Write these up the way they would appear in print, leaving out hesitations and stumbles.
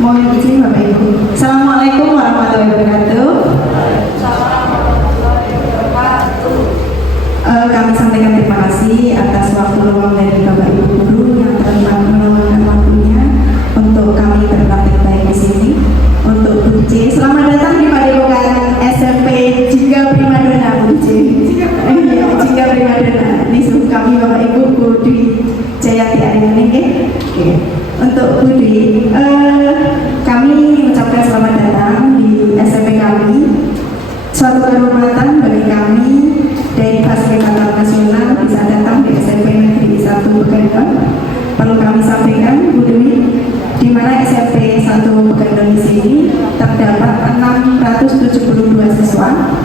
Mohon izin Bapak Ibu. Assalamualaikum warahmatullahi wabarakatuh. Kami sampaikan terima kasih atas waktu luang dari Bapak Ibu guru yang telah meluangkan waktunya untuk kami berpraktik baik di sini. Untuk Bu C, selamat datang di Padepokan SMP Jingga Primadona Bu C. Jingga Primadona. Ini suhu kami Bapak Ibu Bu Dwi Jayati Ariani. Untuk Bu Dwi, kami mengucapkan selamat datang di SMP kami. Suatu kehormatan bagi kami dari Fasilitator Nasional bisa datang di SMP Negeri 1 Begandon. Perlu kami sampaikan Bu Dwi, di mana SMP 1 Begandon di sini terdapat 672 siswa,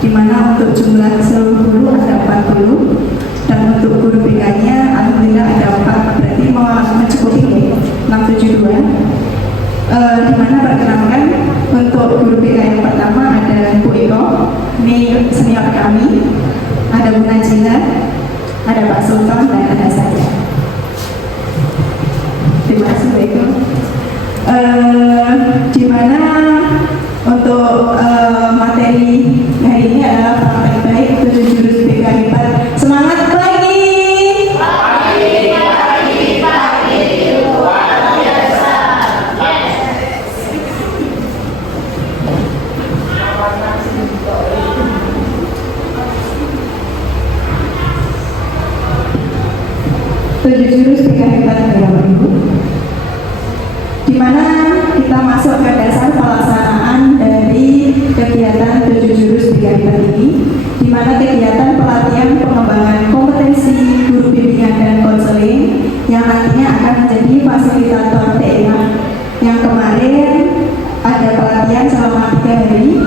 di mana untuk jumlah seluruh guru ada 40 dan untuk guru BK-nya alhamdulillah ada 4, berarti mencukupi 672. Di mana perkenalkan untuk guru BK yang pertama ada Bu Eko, ini senior kami, ada Bu Najila, ada Pak Sultan dan ada saya. Terima kasih Bu Eko. Di mana untuk materi hari ini adalah praktek baik 7 jurus BK hebat. Semangat pagi! Tujuh jurus BK hebat Bapak Ibu, di mana kita masuk ke dasar pelaksanaan dari kegiatan 7 jurus BK hebat ini, di mana kegiatan pelatihan pengembangan kompetensi guru bimbingan dan konseling yang nantinya akan menjadi fasilitator TMA. Yang kemarin ada pelatihan selama 3 hari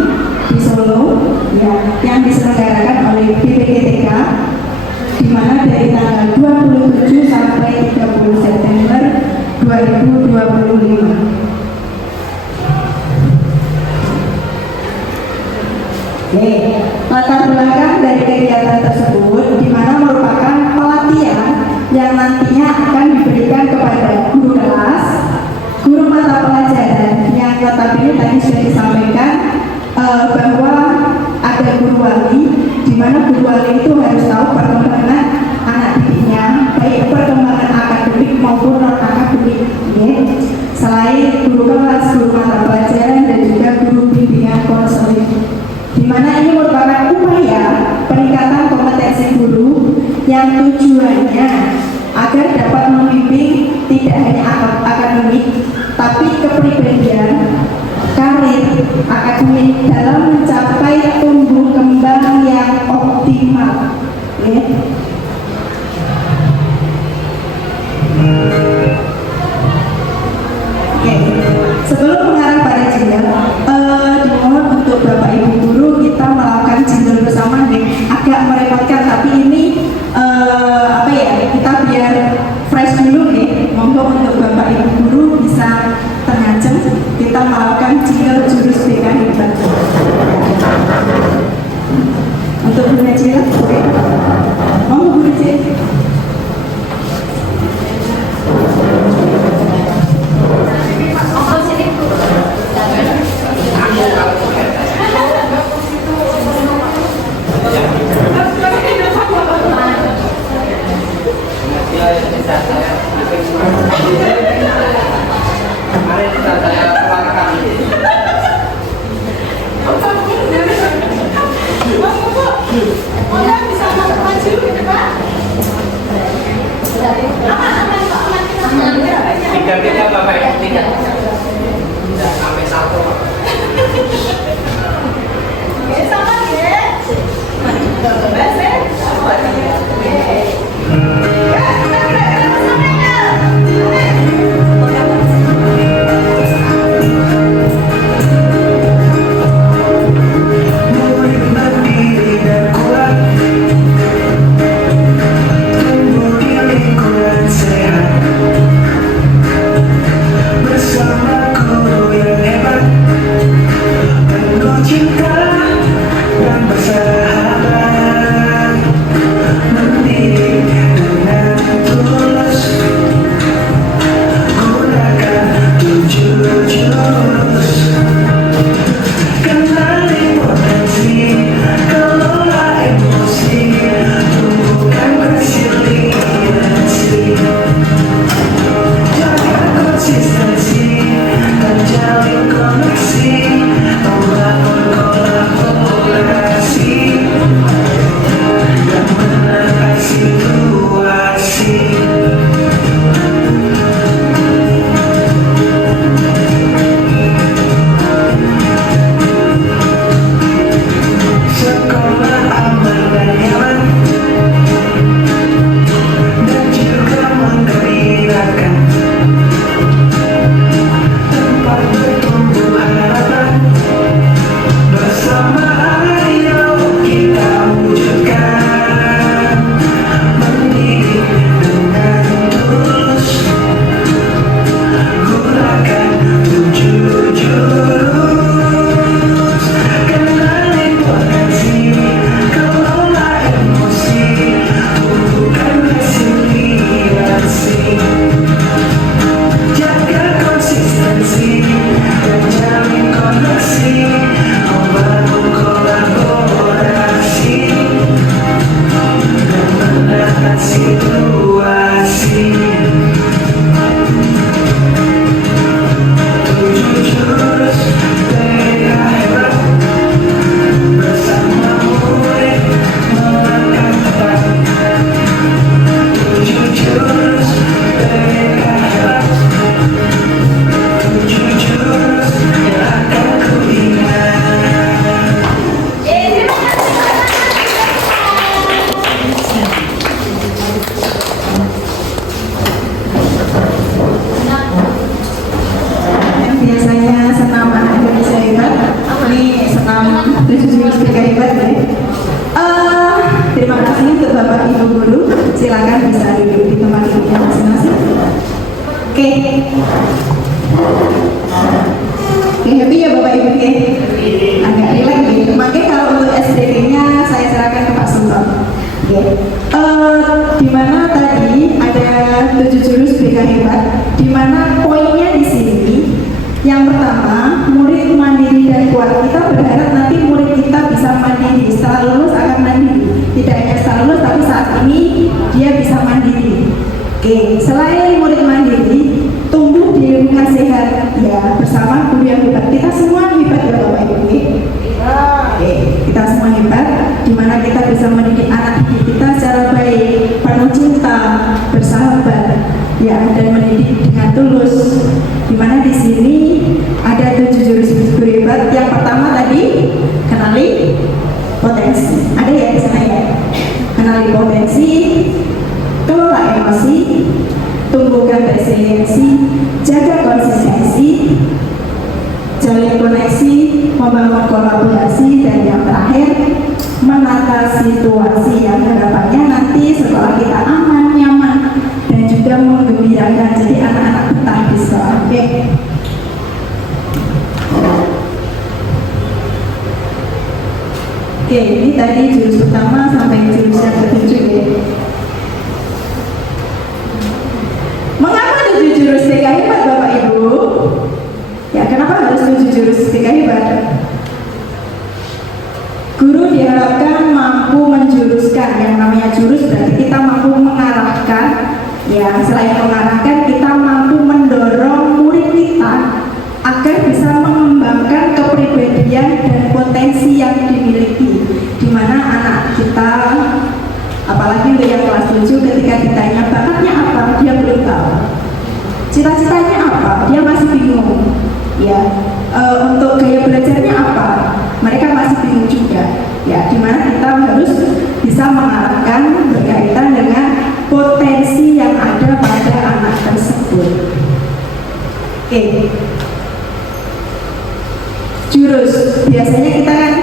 di Solo ya, yang diselenggarakan oleh BPKTK, di mana dari tanggal 27 sampai 30 September 2025. Oke, latar belakang dari kegiatan tersebut di mana merupakan pelatihan yang nantinya akan diberikan kepada guru kelas, guru mata pelajaran yang notabene tadi sudah disampaikan bahwa ada guru wali, di mana guru wali itu harus tahu perkembangan anak didiknya, baik perkembangan akademik maupun non akademik. Selain guru kelas, guru mata pelajaran dan juga guru bimbingan konseling, di mana ini merupakan upaya peningkatan kompetensi guru yang tujuannya agar dapat membimbing tidak hanya akademik, tapi kepribadian, karir, akademik dalam mencapai tumbuh kembang yang optimal. Sebelum mengarah pada jingle, dimohon untuk Bapak Ibu guru kita melakukan jingle bersama nih. Agak merepotkan, tapi ini kita biar fresh dulu nih. Monggo untuk Bapak Ibu guru bisa tengajem kita melakukan jingle jurus BK hebat. Untuk Bu Najila, monggo Bu Najila. situasi. Tujuh jurus TK hebat bersama murid melangkah tepat. Tujuh jurus TK hebat, tujuh jurus yang akan ku ingat. Yang biasanya senam anak Indonesia hebat, ini senam 7 jurus TK hebat ya. Terima kasih untuk Bapak Ibu guru, silakan bisa duduk di tempat duduknya masing-masing. Oke, happy ya Bapak Ibu ya? Agak rileks gitu. Makanya kalau untuk SDG-nya saya serahkan ke Pak Sultan. Oke. Dimana tadi ada 7 jurus BK hebat, dimana poinnya di sini yang pertama, murid mandiri dan kuat. Kita berharap nanti murid kita bisa mandiri, setelah lulus akan mandiri. Tidak hanya setelah lulus, tapi saat ini dia bisa mandiri. Oke, selain murid mandiri, tumbuh di lingkungan sehat ya bersama guru yang hebat. Kita semua hebat ya Bapak Ibu. Oke, kita semua hebat, dimana kita bisa mendidik anak didik kita secara baik, penuh cinta, bersahabat, ya dan mendidik dengan tulus. Dimana di sini ada 7 jurus guru hebat. Yang pertama tadi kenali potensi. Ada ya di sana ya. Kenali potensi, kelola emosi, tumbuhkan resiliensi, jaga konsistensi, jalin koneksi, membangun kolaborasi, dan yang terakhir menata situasi yang harapannya nanti sekolah kita aman, nyaman, dan juga menggembirakan. Jadi anak-anak betah di sekolah. Oke. Oke, ini tadi jurus pertama sampai jurus yang ketujuh ya. Mengapa 7 jurus TK hebat Bapak Ibu? Ya, kenapa harus 7 jurus TK hebat? Guru diharapkan mampu menjuruskan. Yang namanya jurus berarti kita mampu mengarahkan. Ya, selain mengarahkan, kita mampu mendorong murid kita agar bisa mengembangkan kepribadian dan potensi yang dimiliki. Dimana anak kita, apalagi untuk yang kelas 7, ketika ditanya bakatnya apa, dia belum tahu. Cita-citanya apa, dia masih bingung. Ya, untuk gaya belajarnya apa, mereka masih bingung juga. Ya, dimana kita harus bisa mengarahkan berkaitan dengan potensi yang ada pada anak tersebut. Oke. Jurus, biasanya kita kan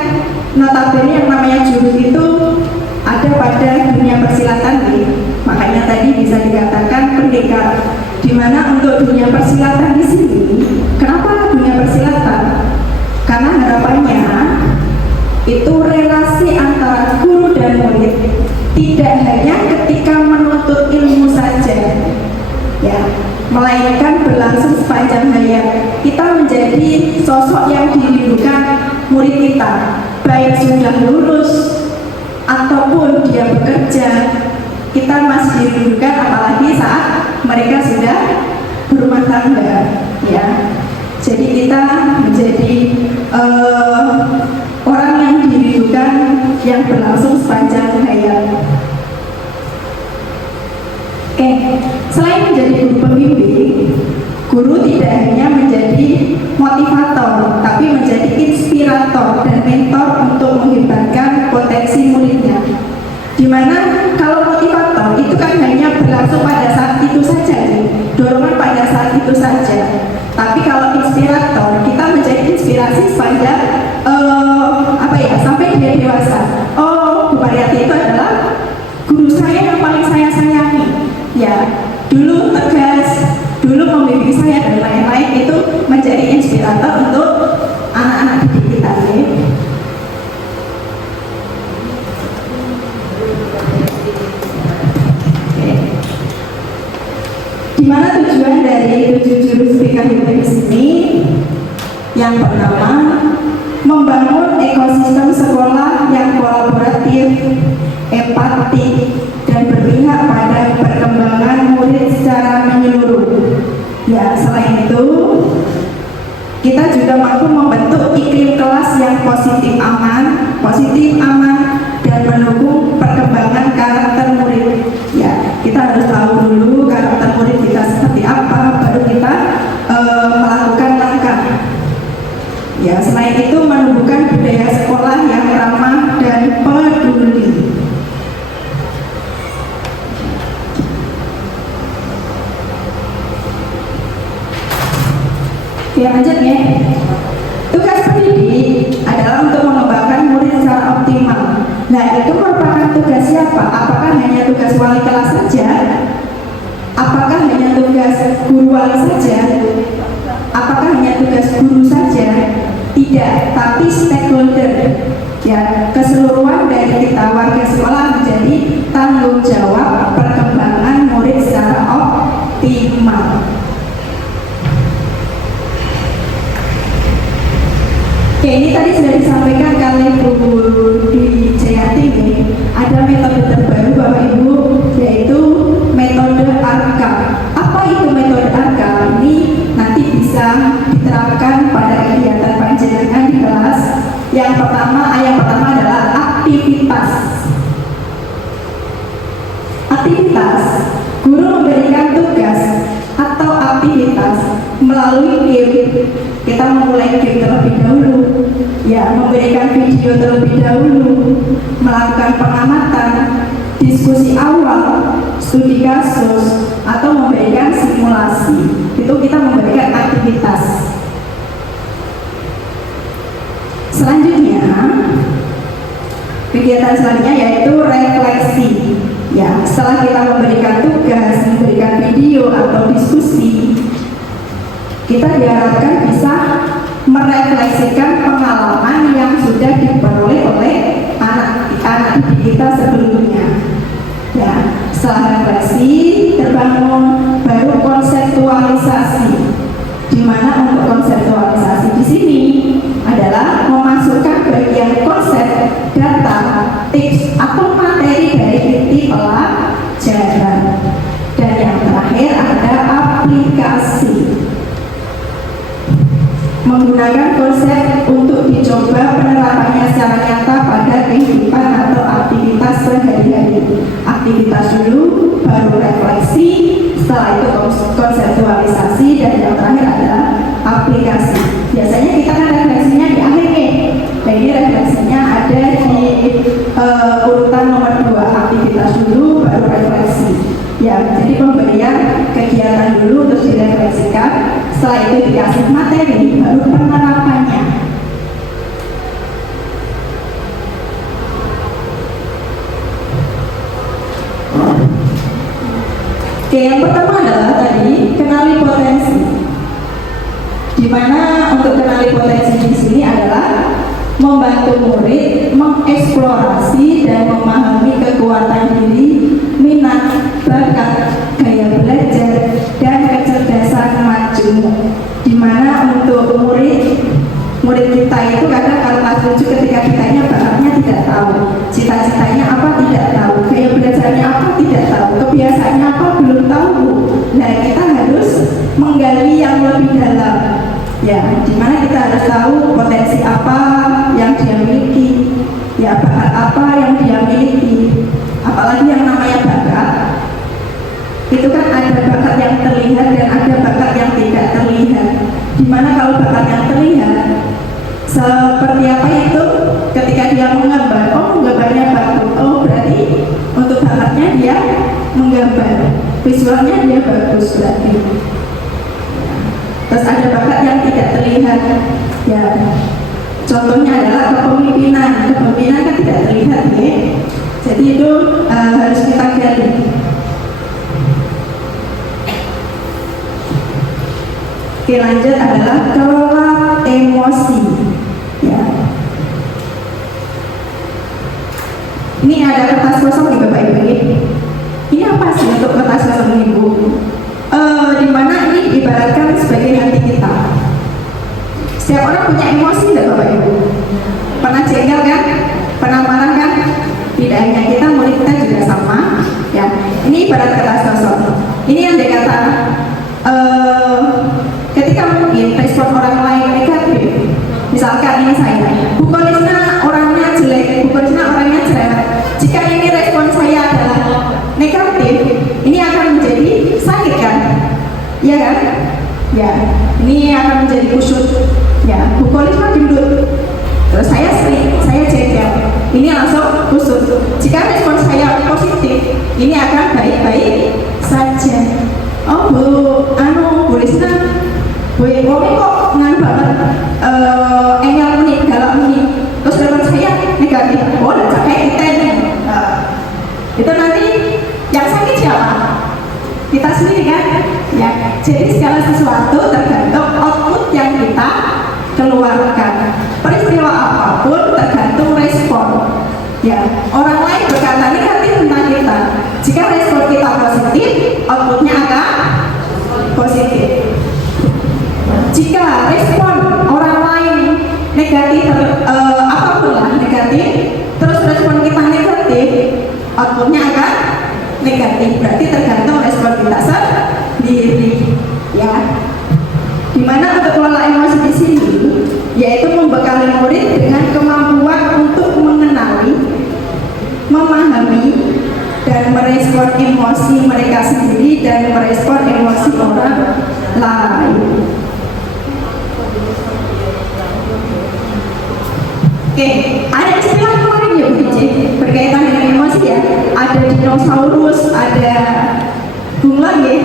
notabene yang namanya jurus itu ada pada dunia persilatan nih. Makanya tadi bisa dikatakan pendekar. Dimana untuk dunia persilatan di sini, kenapa dunia persilatan? Karena harapannya itu relasi antara guru dan murid tidak hanya ketika menuntut ilmu saja, ya, melainkan berlangsung sepanjang hayat. Kita menjadi sosok yang dirindukan murid kita, baik sudah lulus ataupun dia bekerja, kita masih dirindukan, apalagi saat mereka sudah berumah tangga, ya. Jadi kita menjadi orang yang dirindukan yang berlangsung sepanjang hayat. Oke, selain menjadi guru pembimbing, guru tidak hanya menjadi motivator, tapi menjadi inspirator dan mentor untuk menghebatkan potensi muridnya. Dimana kalau motivator itu kan hanya berlangsung pada saat itu saja, dorongan pada saat itu saja. Tapi kalau inspirator, kita menjadi inspirasi sepanjang sampai dia dewasa. Oh, Bu Pariyati itu adalah guru saya yang paling saya sayangi. Ya, dulu tegas, dulu membimbing saya dan lain-lain, itu menjadi inspirator untuk anak-anak didik kita. Ya. Dimana tujuan dari 7 jurus PKHP di sini? Yang pertama, membangun ekosistem sekolah yang kolaboratif, empatik, dan berpihak Oke, lanjut ya. Tugas pendidik adalah untuk mengembangkan murid secara optimal. Nah, itu merupakan tugas siapa? Apakah hanya tugas wali kelas saja? Apakah hanya tugas guru wali saja? Apakah hanya tugas guru saja? Tidak, tapi stakeholder. Ya, keseluruhan dari kita warga sekolah menjadi tanggung jawab perkembangan murid secara optimal. Oke, ini tadi sudah disampaikan oleh Bu Dijayati. Ada metode terbaru Bapak Ibu, yaitu metode ARKA. Apa itu metode ARKA? Ini nanti bisa diterapkan pada kegiatan panjenengan di kelas. Yang pertama adalah aktivitas. Aktivitas, guru memberikan tugas atau aktivitas melalui game. Kita memulai game terlebih dahulu, ya, memberikan video terlebih dahulu, melakukan pengamatan, diskusi awal, studi kasus, atau memberikan simulasi. Itu kita memberikan aktivitas. Selanjutnya, kegiatan selanjutnya yaitu refleksi. Ya, setelah kita memberikan tugas, memberikan video atau diskusi, kita diharapkan bisa merefleksikan pengalaman yang sudah diperoleh oleh anak didik kita sebelumnya. Ya, setelah refleksi terbangun baru konseptualisasi. Di mana untuk konseptualisasi di sini adalah memasukkan bagian konsep, data, tips atau materi dari inti pelajaran. Dan yang terakhir ada aplikasi. Menggunakan konsep untuk dicoba penerapannya secara nyata pada kehidupan atau aktivitas sehari-hari. Aktivitas dulu, baru refleksi, setelah itu konseptualisasi, dan yang terakhir adalah aplikasi. Biasanya kita kan refleksinya di akhir nih. Nah, ini refleksinya ada di urutan nomor 2, aktivitas dulu, baru refleksi. Ya, jadi pemberian kegiatan dulu terus direfleksikan, setelah itu dikasih materi, baru penerapannya. Oke, yang pertama adalah tadi kenali potensi. Di mana untuk kenali potensi di sini adalah membantu murid mengeksplorasi dan memahami kekuatan diri, minat, bakat, gaya belajar, dan kecerdasan majemuk. Di mana untuk murid kita itu kadang kalau kelas 7 ketika ditanya bakatnya tidak tahu, cita-citanya apa tidak tahu, gaya belajarnya apa tidak tahu, kebiasaannya apa belum tahu. Nah, kita harus menggali yang lebih dalam. Ya, dimana kita harus tahu potensi apa yang dia miliki, ya, bakat apa yang dia miliki. Apalagi yang namanya bakat, itu kan ada bakat yang terlihat dan ada bakat yang tidak terlihat. Dimana kalau bakat yang terlihat, seperti apa itu? Ketika dia menggambar, oh gambarnya bagus, oh berarti untuk bakatnya dia menggambar, visualnya dia bagus berarti. Terus ada bakat yang tidak terlihat, ya, contohnya adalah kepemimpinan. Kepemimpinan kan tidak terlihat, ya. Jadi itu harus kita gali. Oke, lanjut adalah kelola emosi. Ya. Ini ada kertas kosong nih Bapak Ibu. Ini apa sih untuk kertas kosong ini Bu? Dimana ini diibaratkan sebagai hati kita. Setiap orang punya emosi tidak Bapak Ibu? Pernah jengkel kan? Pernah marah kan? Tidak hanya kita, murid kita juga sama. Ya, ini ibarat kertas kosong. Ini yang dikata ketika mungkin respon orang lain negatif. Misalkan ini saya, Bu Kolisna orangnya jelek, Bu Kolisna orangnya cerewet. Jika ini respon saya adalah negatif, ini akan menjadi sakit kan? Iya kan? Ya, ini akan menjadi kusut. Ya, Bu Kolisna gendut. Terus saya jengkel. Ini langsung kusut. Jika respon saya positif, ini akan baik-baik saja. Oh Bu Kolisna, Bu Komi kok senang banget, engel nih, galak nih, terus respon saya negatif, oh udah capek kita nih. Itu nanti yang sakit siapa? Kita sendiri kan? Ya, jadi segala sesuatu tergantung output yang kita keluarkan. Peristiwa apapun tergantung respon. Ya, orang lain berkata negatif tentang kita. Jika respon kita positif, outputnya akan positif. Jika respon orang lain negatif, apapun lah negatif, terus respon kita negatif, outputnya akan negatif. Berarti tergantung respon kita sendiri. Ya, dimana untuk kelola emosi di sini, yaitu membekali murid dengan kemampuan untuk mengenali, memahami, dan merespon emosi mereka sendiri dan merespon emosi orang lain. Oke, ada istilah kemarin ya Bu Cici, berkaitan dengan emosi ya. Ada dinosaurus, ada bunglon ya.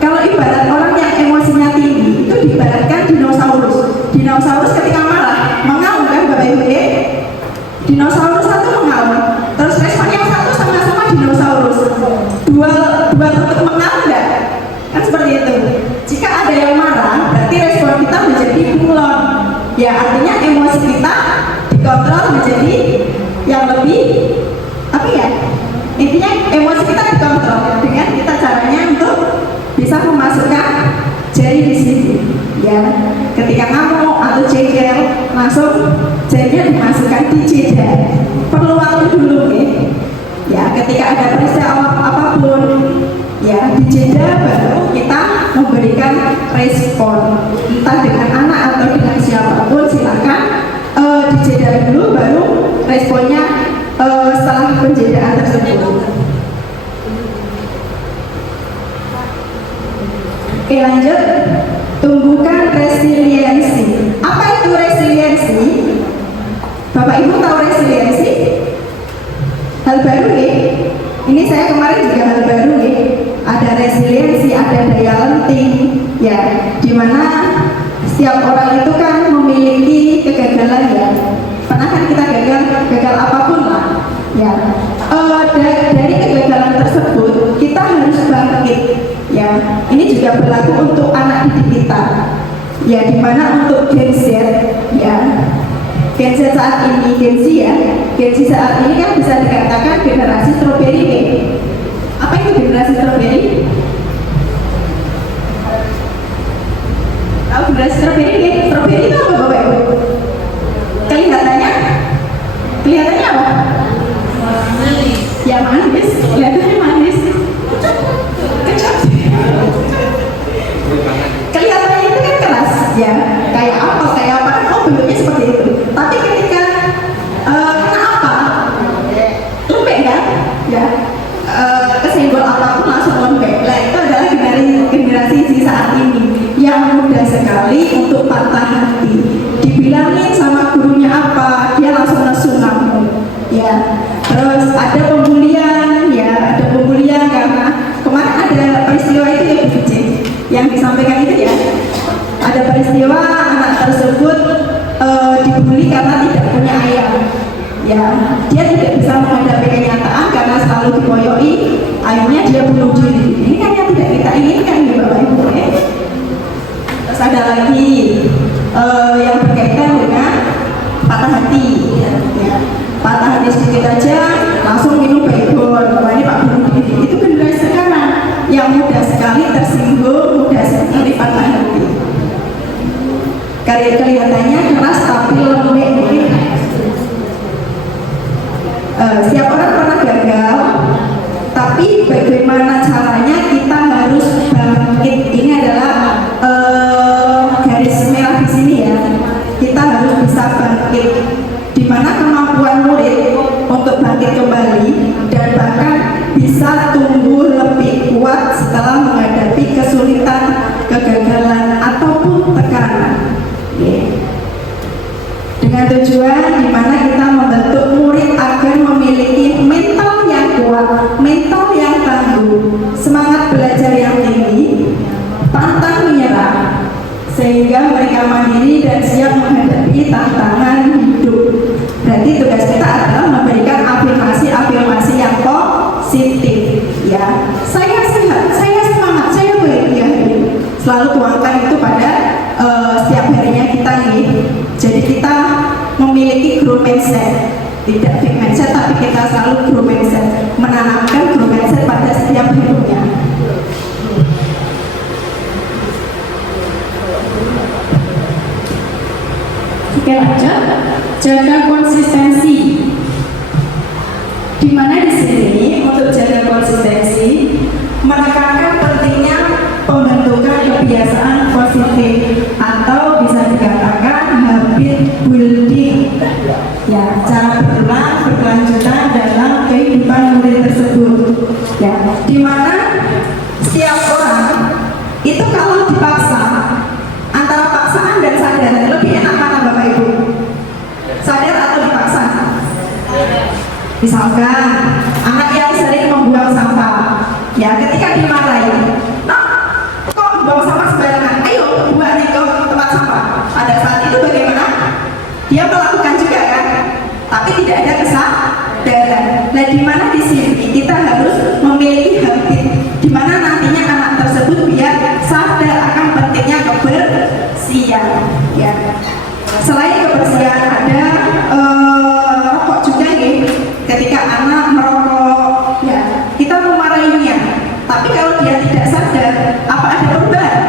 Kalau ibarat orang yang emosinya tinggi itu diibaratkan dinosaurus. Dinosaurus ketika marah mengaum kan Bapak Ibu ya. Dinosaurus satu mengaum, terus respon yang satu sama-sama dinosaurus. Dua bentuk mengaum enggak? Kan seperti itu. Jika ada yang marah, berarti respon kita menjadi bunglon. Ya artinya emosi kita dikontrol menjadi yang lebih apa ya? Intinya emosi kita dikontrol dengan kita caranya untuk bisa memasukkan jari di sini. Ya, ketika ngamuk atau jengkel, langsung jarinya dimasukkan di jeda. Perlu waktu dulu ya. Ya, ketika ada peristiwa apapun, ya di jeda baru kita memberikan respon. Entah dengan anak atau dengan siapapun, silakan dijeda dulu baru responnya setelah penjedaan tersebut. Oke lanjut, tumbuhkan resiliensi. Apa itu resiliensi? Bapak Ibu tahu resiliensi? Hal baru ya? Ini saya kemarin juga hal baru ya. Ada resiliensi, ada daya lenting, ya, dimana setiap orang itu kan memiliki kegagalan ya. Pernah kan kita gagal apapun lah. Ya, dari kegagalan tersebut kita harus bangkit. Ya, ini juga berlaku untuk anak didik kita. Ya, dimana untuk Gen Z, ya, Gen Z saat ini, Gen Z ya, Gen Z saat ini kan bisa dikatakan generasi strawberry nih. Apa itu generasi strawberry? Tahu generasi strawberry nih? Strawberry itu apa Bapak Ibu? Kelihatannya apa? Manis. Ya manis, kelihatannya manis. Kecap. Kelihatannya itu kan keras, ya. Kayak apa kan? Oh bentuknya seperti itu. Tapi ketika kena apa? Lembek kan? Ya. Kesenggol apapun langsung lembek. Nah itu adalah generasi saat ini yang mudah sekali untuk patah hati. Dibilangin sama gurunya apa, dia langsung nesu kamu. Ya. Terus ada pembulian, ya, ada pembulian karena kemarin ada peristiwa itu ya Bu Cici, yang disampaikan itu ya. Ada peristiwa anak tersebut dibully karena tidak punya ayah. Ya, dia tidak bisa menghadapi kenyataan karena selalu dikoyoi, akhirnya dia bunuh diri. Ini kan yang tidak kita inginkan ya Bapak Ibu ya. Terus ada lagi yang berkaitan dengan patah hati. Ya. Patah hati sedikit aja langsung minum baygon. Ini Pak bunuh diri. Itu generasi sekarang yang mudah sekali tersinggung, mudah sekali patah hati. Kelihatannya keras tapi lembek. Setiap orang pernah gagal, tapi bagaimana caranya kita harus bangkit. Ini adalah garis merah di sini ya. Kita harus bisa bangkit. Dimana kemampuan murid untuk bangkit kembali dan bahkan bisa tumbuh lebih kuat setelah menghadapi kesulitan, kegagalan ataupun tekanan. Dengan tujuan dimana kita membentuk murid agar memiliki mental tidak fixed mindset, tapi kita selalu grow mindset, menanamkan grow mindset pada setiap hidupnya. Oke, lanjut. Jaga konsistensi. Di mana di sini untuk jaga konsistensi menekankan pentingnya pembentukan kebiasaan positif atau bisa dikatakan habit building. Ya, cara berulang berkelanjutan dalam kehidupan murid tersebut. Ya, di mana setiap orang itu kalau dipaksa antara paksaan dan sadar lebih enak mana Bapak Ibu? Sadar atau dipaksa? Misalkan anak yang sering membuang sampah, ya ketika dimarahi, nah kok buang sampah sembarangan? Ayo buang nih ke tempat sampah. Pada saat itu bagaimana? Dia melakukan juga kan? Tapi tidak ada kesadaran. Nah, di mana di sini kita harus memiliki habit, di mana nantinya anak tersebut biar sadar akan pentingnya kebersihan. Ya. Selain kebersihan ada rokok juga nih. Ketika anak merokok, ya kita memarahinya. Tapi kalau dia tidak sadar, apa ada perubahan?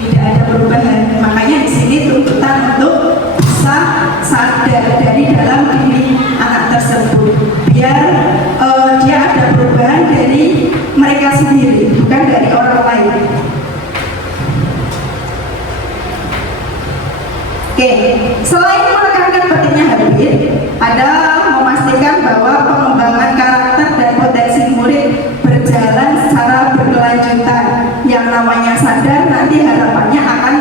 Tidak ada perubahan. Makanya di sini tuntutan untuk bisa sadar dari dalam diri anak tersebut, biar dia ada perubahan dari mereka sendiri, bukan dari orang lain. Oke, selain menekankan pentingnya habit, ada memastikan bahwa pengembangan karakter dan potensi murid berjalan secara berkelanjutan. Yang namanya sadar nanti harapannya akan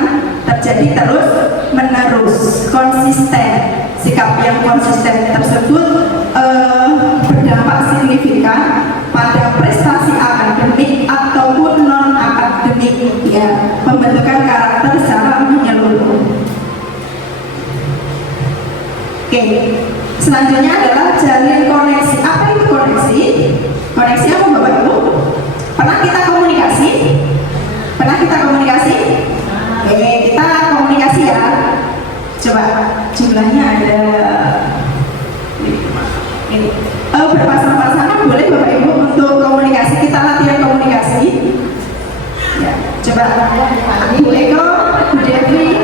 terjadi terus menerus, konsisten. Sikap yang konsisten tersebut berdampak signifikan pada prestasi akademik ataupun non akademik, ya, pembentukan karakter secara menyeluruh. Oke, selanjutnya adalah jalin koneksi. Apa itu koneksi? Koneksi apa Bapak Ibu? Pernah kita komunikasi? Pernah kita komunikasi? Oke, kita komunikasi ya. Coba jumlahnya ada ini. Berpasang-pasangan boleh Bapak Ibu untuk komunikasi. Kita latihan komunikasi. Ya, coba Bu Eko, Bu Devi,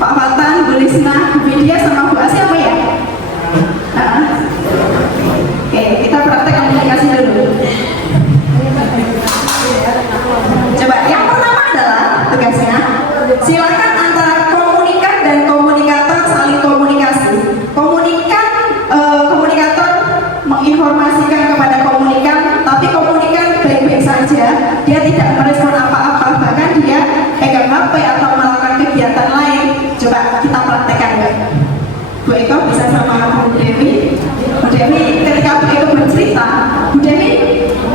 Pak Fatan, Bu Lisna, Bu Widya sama Bu Asih apa ya? Oke, kita praktek komunikasi dulu. Coba yang pertama adalah tugasnya, silakan antara komunikan dan komunikator saling komunikasi. Komunikator menginformasikan kepada komunikan, tapi komunikan baik-baik saja, dia tidak merespon apa-apa, bahkan dia pegang HP atau melakukan kegiatan lain. Coba kita praktekkan ya. Bu Eko bisa sama Bu Dewi. Bu Dewi ketika Bu Eko bercerita, Bu Dewi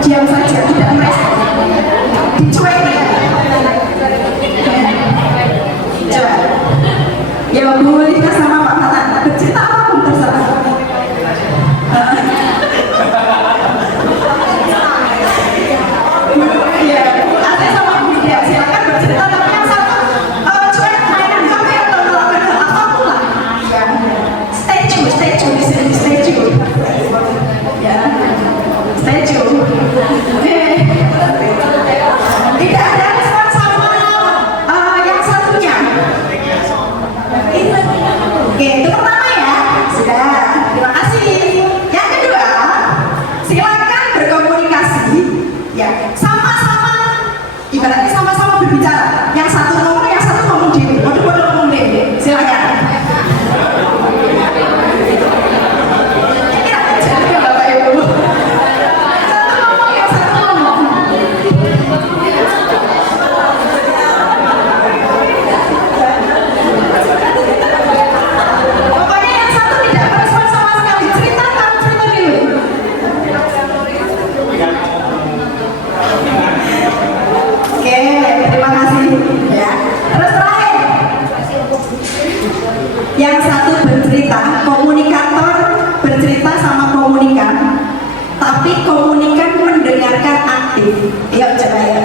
diam saja, tidak merespon, dicuek ya. Coba ya Bu Lina sama Pak Fatan bercerita apapun terserah. Ya, ada sama Bu Widya, silakan bercerita, tapi yang satu cuek mainan HP atau melakukan hal apapun lah. Ya, stay tune di sini, stay tune. Ya, stay tune. Oke. Tidak ada respon sama yang satunya. Oke, itu pertama ya. Sudah, terima kasih. Yang kedua, silakan berkomunikasi. Ya, sama-sama, ibaratnya sama-sama berbicara. Yang satu ngomong, yang satu ngomong diri. Waduh, ngomong diri. Silakan. Ini apa jadi Bapak Ibu? Satu ngomong, yang satu ngomong. Pokoknya yang satu tidak merespon sama sekali. Cerita dulu. Oke, terima kasih. Ya. Terus terakhir, yang satu bercerita, komunikator bercerita sama komunikan, tapi komunikan mendengarkan aktif. Yuk coba ya.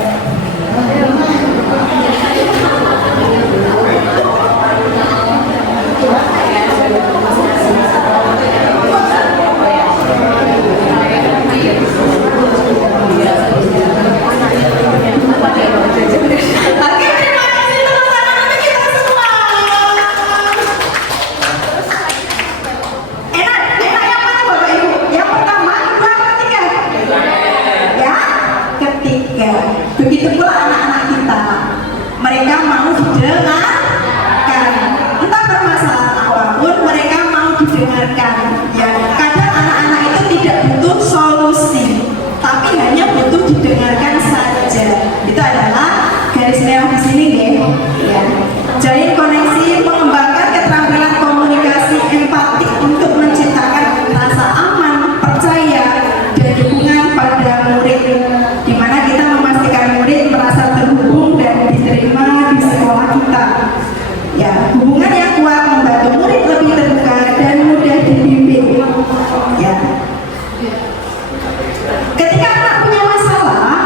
Ketika anak punya masalah,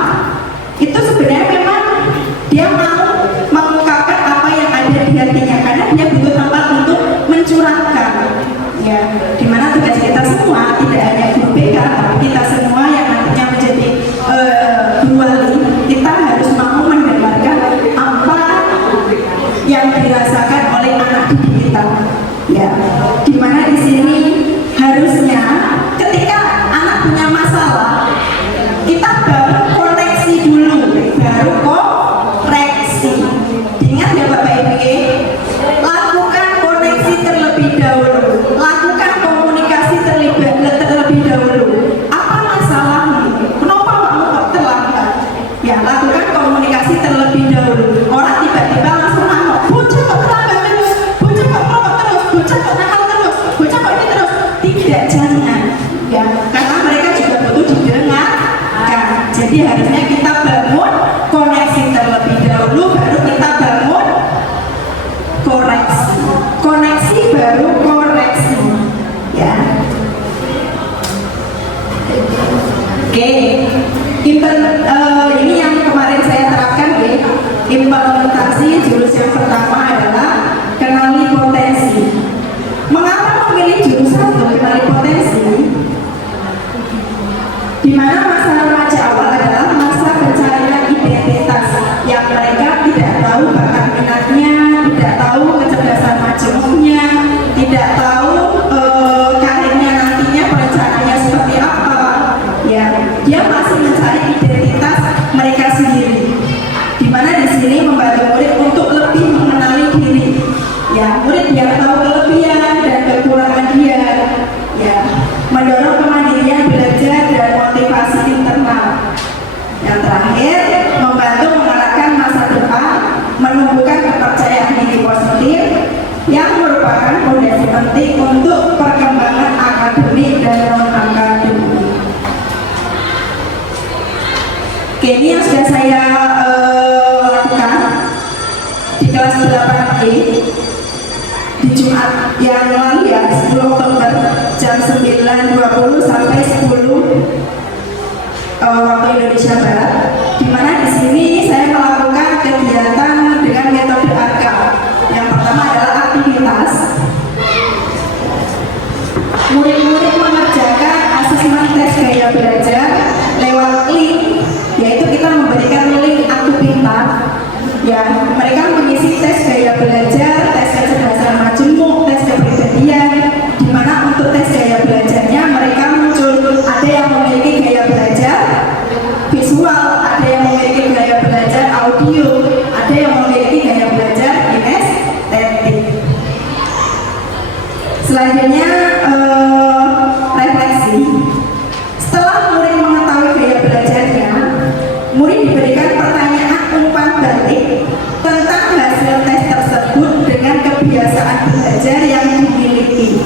itu sebenarnya memang dia mau mengungkapkan apa yang ada di hatinya karena dia butuh tempat untuk mencurahkan. Ya, dimana tugas kita semua tidak hanya guru BK, tapi kita semua yang nantinya menjadi guru wali, kita harus mau mendengarkan apa yang dirasakan oleh anak didik kita. Ya, dimana di sini harusnya ketika anak punya masalah, kita baru koreksi dulu, baru koreksi. Ingat ya Bapak Ibu, lakukan koreksi terlebih dahulu, lakukan komunikasi terlebih dahulu. Apa masalahmu? Kenapa kamu kok terlambat? Ya, lakukan komunikasi terlebih dahulu. Orang tiba-tiba langsung nangkep, bocah kok terlambat terus, bocah kok ngomong terus, bocah kok nakal terus, bocah kok ini terus. Tidak, jangan. Ya, karena mereka juga butuh didengarkan. Jadi harusnya kita bangun koneksi terlebih dahulu, baru kita bangun koreksi. Koneksi baru koreksi. Ya. Oke. Ini yang kemarin saya terapkan ya. Implementasi jurus yang pertama adalah kenali potensi. Mengapa memilih jurusan untuk kenali potensi? Di mana masa remaja awal adalah masa pencarian identitas yang mereka tidak tahu bakat minatnya, tidak tahu kecerdasan majemuknya, tidak tahu karirnya nantinya perencanaannya seperti apa. Ya, dia masih mencari identitas mereka sendiri. Di mana di sini membantu murid untuk lebih mengenali diri. Ya, murid biar tahu kelebihan dan kekurangan dia. Ya, mendorong kemandirian belajar dan motivasi internal. Yang terakhir, membantu mengarahkan masa depan, menumbuhkan kepercayaan diri positif yang merupakan fondasi penting untuk perkembangan akademik dan non-akademik. Oke, ini yang sudah saya lakukan di kelas 8E di Jumat yang lalu ya, 10 Oktober jam 9.20 sampai 10 waktu Indonesia Barat. Di mana di sini saya melakukan kegiatan dengan metode ARKA. Yang pertama adalah aktivitas. Murid-murid mengerjakan asesmen tes gaya belajar lewat link, yaitu kita memberikan link Aku Pintar. Ya, mereka mengisi tes gaya belajar, tes kecerdasan majemuk, tes kepribadian. Di mana untuk tes gaya belajarnya mereka muncul, ada yang memiliki gaya belajar visual, ada yang memiliki gaya belajar audio, ada yang memiliki gaya belajar kinestetik. Selanjutnya refleksi. Setelah murid mengetahui gaya belajarnya, murid diberikan pertanyaan umpan balik tentang hasil tes tersebut dengan kebiasaan belajar yang dimiliki.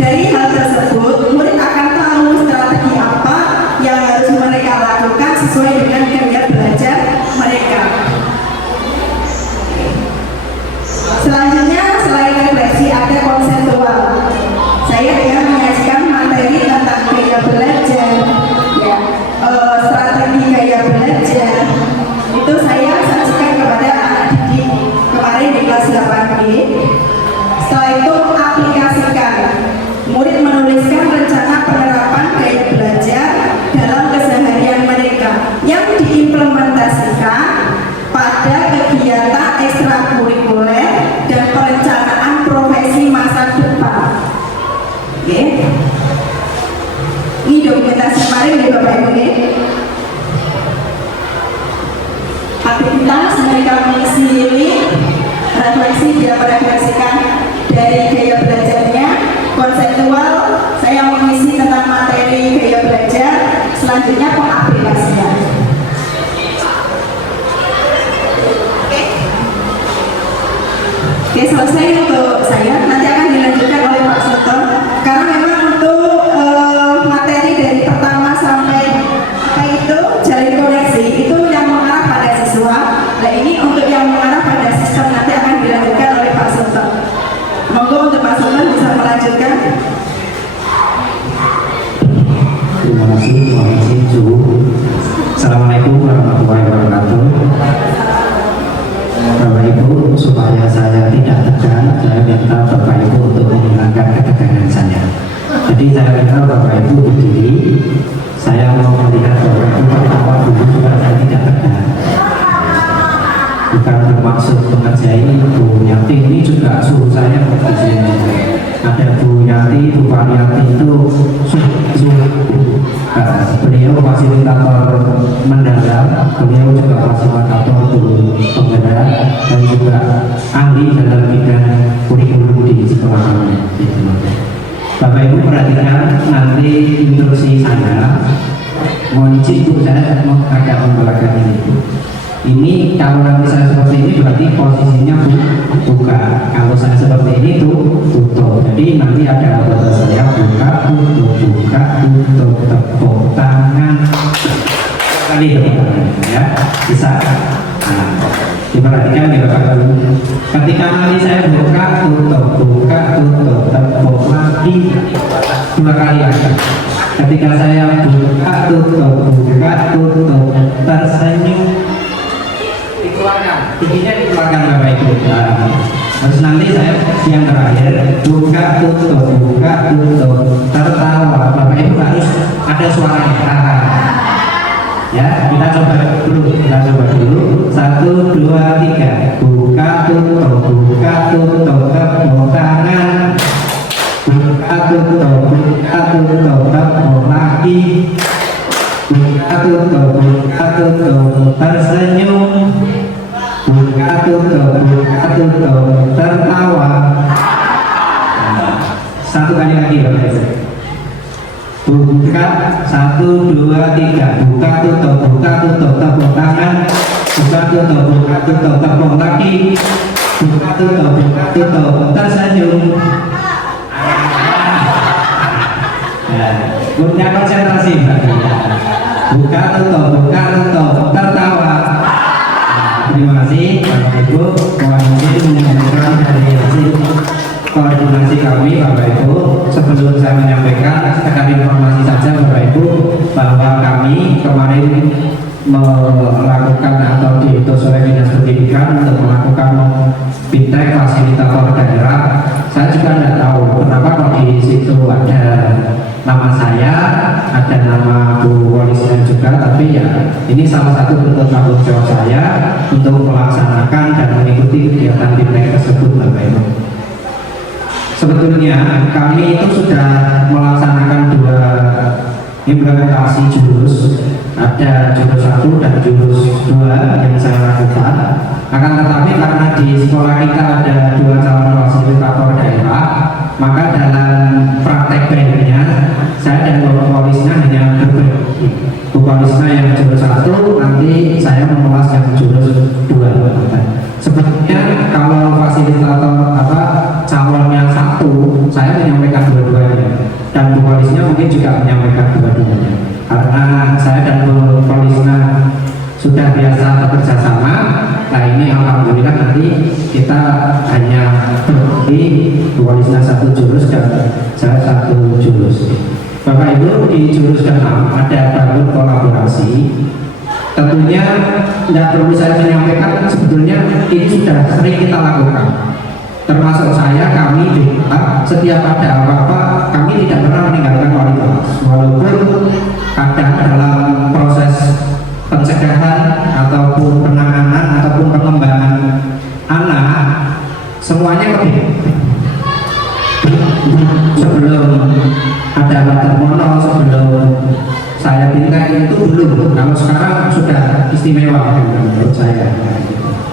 Dari hal tersebut, murid akan tahu strategi apa yang harus mereka lakukan sesuai dengan gaya belajar mereka. Selanjutnya, selain refleksi, ada konseptual. Saya akan menyajikan materi tentang gaya belajar, ya, strategi gaya belajar. Itu saya sajikan kepada anak didik kemarin di kelas 8B. Setelah itu aplikasikan. Murid menuliskan rencana penerapan gaya belajar dalam keseharian mereka yang diimplementasikan pada kegiatan ekstrakurikuler dan perencanaan profesi masa depan. Oke. Ini dokumentasi kemarin ya Bapak Ibu. Aktivitas mereka mengisi link, refleksi dia merefleksikan dari gaya belajarnya. Konseptual, saya mengisi tentang materi gaya belajar. Selanjutnya pengaplikasian. Oke, selesai untuk saya. Nanti akan dilanjutkan oleh Pak Soto. Karena memang untuk materi dari pertama sampai apa itu jalin koneksi itu yang mengarah pada siswa. Nah ini untuk yang mengarah pada sistem nanti akan dilanjutkan oleh Pak Soto. Terima kasih, mohon izin suhu. Assalamualaikum warahmatullahi wabarakatuh. Bapak Ibu, supaya saya tidak tegang, saya minta Bapak Ibu untuk menghilangkan ketegangan saya. Jadi saya minta Bapak Ibu berdiri. Saya mau melihat Bapak Ibu pertama dulu supaya saya tidak tegang. Bukan bermaksud mengerjai Bu Yanti, ini juga suhu saya di sini. Ada Bu Yanti, Bu Pariati itu beliau fasilitator mendalam, beliau juga fasilitator guru penggerak dan juga ahli dalam bidang kurikulum di sekolah kami. Bapak Ibu perhatikan nanti instruksi saya. Mohon izin Bu, saya mau agak membelakang ini Bu. Ini kalau nanti saya seperti ini berarti posisinya buka. Kalau saya seperti ini tutup. Jadi nanti ada kata saya buka, tutup, tepuk tangan. Kali tepuk tangan, ya bisa. Nah, diperhatikan ya Bapak Ibu. Ketika nanti saya buka, tutup, tepuk lagi 2 kali lagi. Ketika saya buka, tutup, tersenyum. Dikeluarkan, tingginya dikeluarkan Bapak Ibu. Terus nanti saya yang terakhir buka tutup, tertawa. Bapak Ibu harus ada suaranya. Ya, kita coba dulu. 1, 2, 3. Buka tutup, tepuk tangan. Buka tutup, tepuk lagi. Buka tutup, tersenyum. Buka tutup, tertawa. 1 kali lagi Bapak Ibu. Buka 1, 2, 3. Buka tutup, tepuk tangan. Buka tutup, tepuk lagi. Buka tutup, tersenyum. Punya konsentrasi Mbak. Buka tutup, tertawa. Terima kasih Bapak Ibu. Mohon izin menyampaikan dari hasil koordinasi kami Bapak Ibu. Sebelum saya menyampaikan, sekedar informasi saja Bapak Ibu bahwa kami kemarin melakukan atau diutus oleh Dinas Pendidikan untuk melakukan fintech fasilitator daerah. Saya juga tidak tahu kenapa kok di situ ada nama saya, ada nama Bu Wolisnya juga, tapi ya ini salah satu bentuk tanggung jawab saya untuk melaksanakan dan mengikuti kegiatan fintech tersebut Bapak Ibu. Sebetulnya kami itu sudah melaksanakan 2 implementasi jurus, ada jurus 1 dan jurus 2 yang saya lakukan. Akan tetapi karena di sekolah kita ada 2 calon fasilitator daerah, maka dalam praktek baiknya saya dan Bu Wolisnya hanya berbagi. Bu Wolisnya yang jurus 1, nanti saya mengulas yang jurus 2. Sebetulnya kalau fasilitator calonnya 1, saya menyampaikan dua-duanya, dan Bu Wolisnya mungkin juga menyampaikan dua-duanya. Karena saya dan Bu Wolisnya sudah biasa bekerja sama, nah ini alhamdulillah nanti kita hanya berbagi, Bu Wolisnya 1 jurus dan saya 1 jurus. Bapak Ibu, di jurus ke-6 ada bangun kolaborasi. Tentunya tidak perlu saya menyampaikan, sebetulnya ini sudah sering kita lakukan. Termasuk saya, kami juga setiap ada apa-apa kami tidak pernah meninggalkan kualitas, walaupun kadang dalam proses pencegahan ataupun penanganan ataupun pengembangan anak semuanya lebih sebelum ada batas mono, sebelum saya bintang itu belum. Kalau sekarang sudah istimewa menurut saya.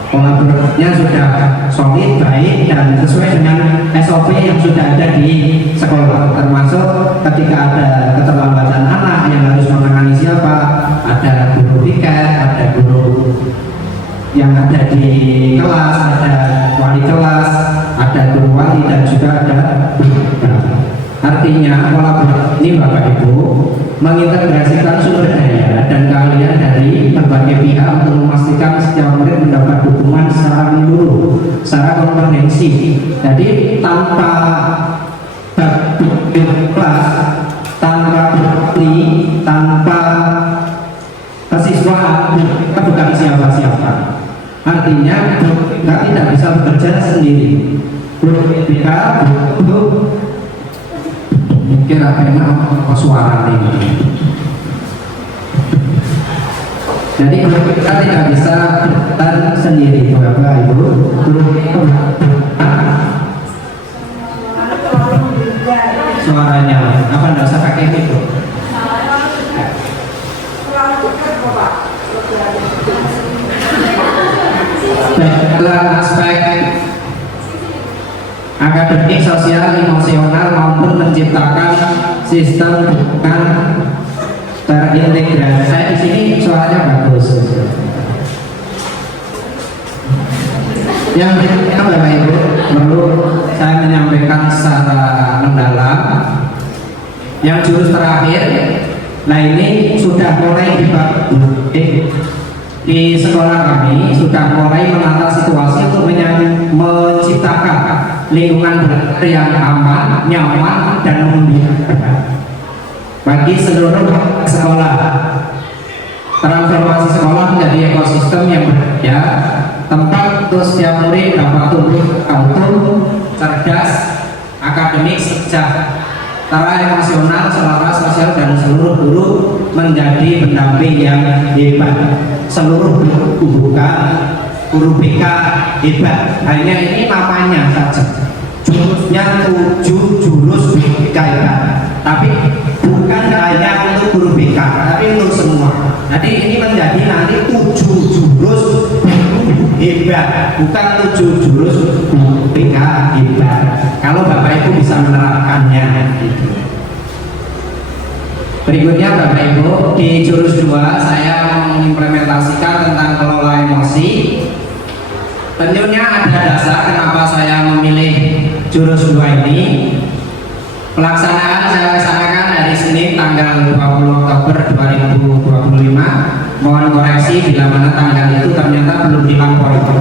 Kolaborasinya sudah solid, baik, dan sesuai dengan SOP yang sudah ada di sekolah. Termasuk ketika ada keterlambatan anak yang harus menangani siapa, ada guru piket, ada guru yang ada di kelas, ada wali kelas, ada guru wali, dan juga ada artinya kolaborasi ini Bapak Ibu mengintegrasikan sumber daya dan keahlian dari berbagai pihak untuk memastikan setiap murid mendapat dukungan secara menyeluruh, secara komprehensif. Jadi tanpa kelas, tanpa bukti, tanpa kesiswaan kita bukan siapa-siapa. Artinya kita tidak bisa bekerja sendiri. Kita butuh mungkin apa suara ini. Jadi kita tidak bisa berjalan sendiri, Bapak Ibu. Suaranya apa enggak usah pakai itu. Dalam aspek akademik, sosial, emosional maupun menciptakan sistem hubungan terintegrasi. Saya di sini suaranya bagus. Yang berikutnya Bapak Ibu perlu saya menyampaikan secara mendalam. Yang jurus terakhir, nah ini sudah mulai dibagi di sekolah kami, sudah mulai menata situasi untuk menciptakan lingkungan belajar yang aman, nyaman, dan membimbing bagi seluruh sekolah. Transformasi sekolah menjadi ekosistem yang berbeda, tempat untuk setiap murid dapat tumbuh auto, cerdas, akademik, sejahtera, emosional, selaras, sosial, dan seluruh guru menjadi pendamping yang hebat. Seluruh guru BK hebat. Hanya ini namanya saja. Jurusnya 7 jurus BK hebat. Tapi bukan hanya untuk guru BK, tapi untuk semua. Jadi ini menjadi nanti 7 jurus hebat, bukan 7 jurus BK hebat. Kalau Bapak Ibu bisa menerapkannya. Berikutnya Bapak Ibu, di jurus 2 saya mengimplementasikan tentang kelola emosi. Tentunya ada dasar kenapa saya memilih jurus 2 ini. Pelaksanaan saya laksanakan hari Senin tanggal 20 Oktober 2025. Mohon koreksi bila mana tanggal itu ternyata belum dilaporkan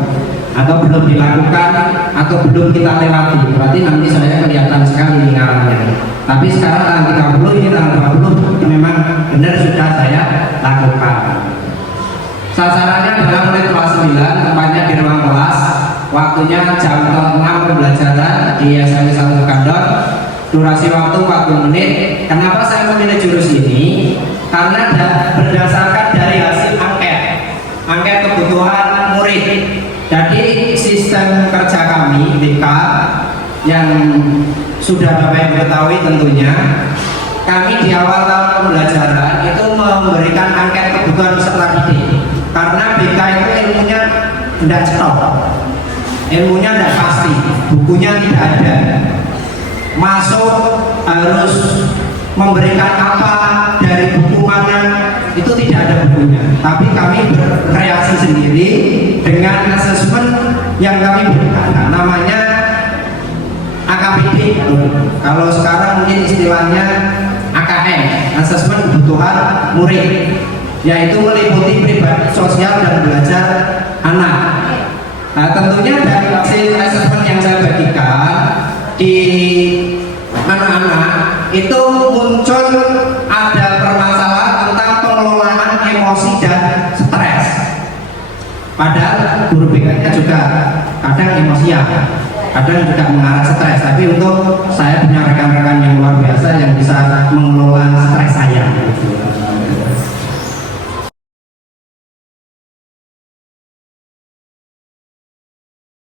atau belum dilakukan atau belum kita lewati. Berarti nanti saya kelihatan sekali lingkarannya. Tapi sekarang tanggal 30 ini tanggal 20 memang benar sudah saya lakukan. Sasarannya adalah mulai kelas 9, tempatnya di ruang kelas. Waktunya jam 6 pembelajaran di SMP 1 Kandor. Durasi waktu 40 menit. Kenapa saya memilih jurus ini? Karena berdasarkan dari hasil angket kebutuhan murid. Jadi sistem kerja kami BK yang sudah Bapak Ibu ketahui tentunya, kami di awal tahun pembelajaran itu memberikan angket kebutuhan peserta didik. Karena BK itu ilmunya tidak stop, ilmunya tidak pasti, bukunya tidak ada. Masuk harus memberikan apa dari buku mana, itu tidak ada bukunya. Tapi kami berkreasi sendiri dengan asesmen yang kami berikan, namanya AKPD. Kalau sekarang mungkin istilahnya AKM, asesmen kebutuhan murid, yaitu meliputi pribadi, sosial, dan belajar anak. Nah, tentunya dari hasil asesmen yang saya bagikan di anak-anak itu muncul ada permasalahan tentang pengelolaan emosi dan stres. Padahal guru BK-nya juga kadang emosian, kadang juga mengarah stres. Tapi untuk saya punya rekan-rekan yang luar biasa yang bisa mengelola stres saya.